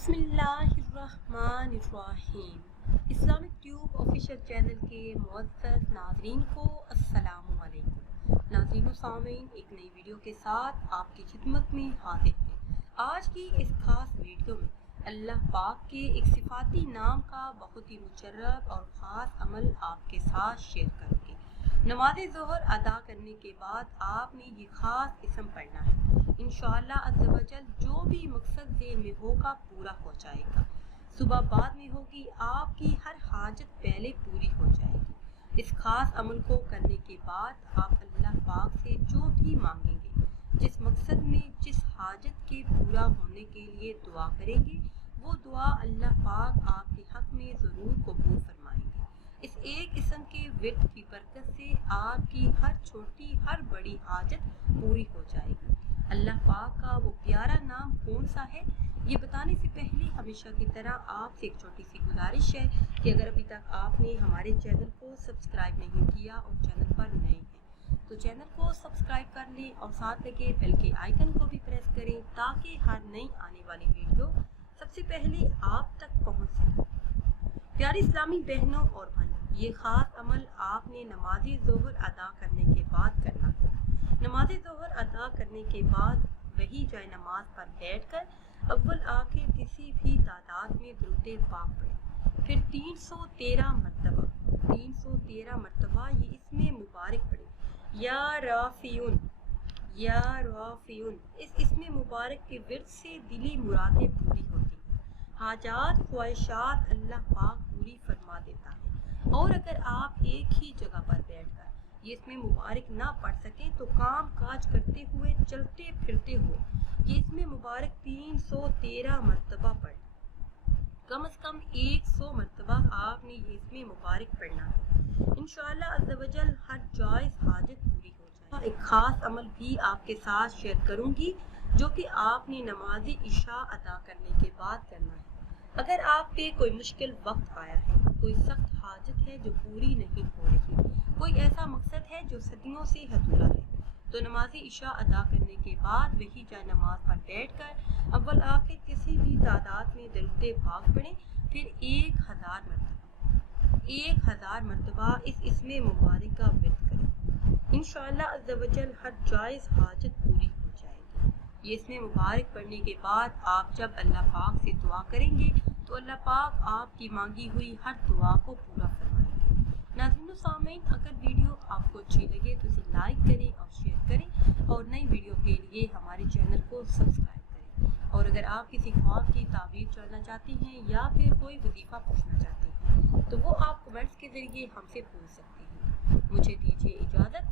बिस्मिल्लाहिर्रहमानिर्रहीम। Islamic tube official channel के मुअज़्ज़ज़ नाज़रीन को अस्सलामु अलैकुम। नाज़रीन व सामीन, एक नई वीडियो के साथ आपकी खिदमत में हाजिर है। आज की इस खास वीडियो में अल्लाह पाक के एक सिफाती नाम का बहुत ही मुजर्रब और ख़ास अमल आपके साथ शेयर करूँगी। नमाज ज़ोहर अदा करने के बाद आपने ये ख़ास इस्म पढ़ना है। इंशाअल्लाह अज़्ज़ व जल जो भी मकसद ज़हन में होगा पूरा हो जाएगा। सुबह बाद में होगी, आपकी हर हाजत पहले पूरी हो जाएगी। इस खास अमल को करने के बाद आप अल्लाह पाक से जो भी मांगेंगे, जिस मकसद में, जिस हाजत के पूरा होने के लिए दुआ करेंगे, वो दुआ अल्लाह पाक आपके हक में ज़रूर कबूल फरमाएंगे। इस एक किस्म के विर्द की बरकत से आपकी हर छोटी हर बड़ी हाजत पूरी हो जाएगी। अल्लाह पाक का वो प्यारा नाम कौन सा है, ये बताने से पहले हमेशा की तरह आपसे एक छोटी सी गुजारिश है कि अगर अभी तक आपने हमारे चैनल को सब्सक्राइब नहीं किया और चैनल पर नए हैं तो चैनल को सब्सक्राइब कर लें और साथ लगे बेल के आइकन को भी प्रेस करें ताकि हर नई आने वाली वीडियो सबसे पहले आप तक पहुंच सके। प्यारी इस्लामी बहनों और भाइयों, ये ख़ास अमल आपने नमाज ज़ोहर अदा करने के बाद करना है। नमाज ज़ोहर अदा करने के बाद वही जाए नमाज पर बैठकर अव्वल आखिर किसी भी तादाद में दुरूद पाक पढ़ें, फिर 313 मरतबा ये इसमें मुबारक पढ़ें, या राफ़ियुन या राफ़ियुन। इस इसमें मुबारक के विर्द से दिली मुरादें पूरी होती हैं, हाजात ख्वाहिशात अल्लाह पाक पूरी फरमा देता है। और अगर आप एक ही जगह पर बैठकर ये इसमें मुबारक ना पढ़ सकें तो काम काज करते हुए, चलते फिरते हुए ये इसमें मुबारक 313 मरतबा पढ़, कम से कम 100 मरतबा आपने ये इसमें मुबारक पढ़ना है। इंशाअल्लाह अज़्ज़ व जल हर जायज़ हाजत पूरी हो जाए। एक ख़ास अमल भी आपके साथ शेयर करूंगी जो कि आपने नमाज इशा अदा करने के बाद करना है। अगर आप पे कोई मुश्किल वक्त आया है, कोई सख्त हाजत है जो पूरी नहीं हो रही, कोई ऐसा मकसद है जो सदियों से अधूरा है, तो नमाज इशा अदा करने के बाद वही जाए नमाज पर बैठकर अव्वल आखिर किसी भी तादाद में दरूद पाक पढ़ें, फिर 1000 मरतबा इस इसमें मुबारक का विर्द करें। इंशाअल्लाह अज़्ज़ व जल हर जायज़ हाजत पूरी हो जाएगी। ये इसमें मुबारक पढ़ने के बाद आप जब अल्लाह पाक से दुआ करेंगे तो अल्लाह पाक आपकी मांगी हुई हर दुआ को पूरा फरमाएंगे। नाज़रीन सामीन, अगर वीडियो आपको अच्छी लगे तो इसे लाइक करें और शेयर करें और नई वीडियो के लिए हमारे चैनल को सब्सक्राइब करें। और अगर आप किसी ख्वाब की ताबीर जानना चाहती हैं या फिर कोई वजीफ़ा पूछना चाहती हैं तो वो आप कमेंट्स के ज़रिए हमसे पूछ सकते हैं। मुझे दीजिए इजाज़त।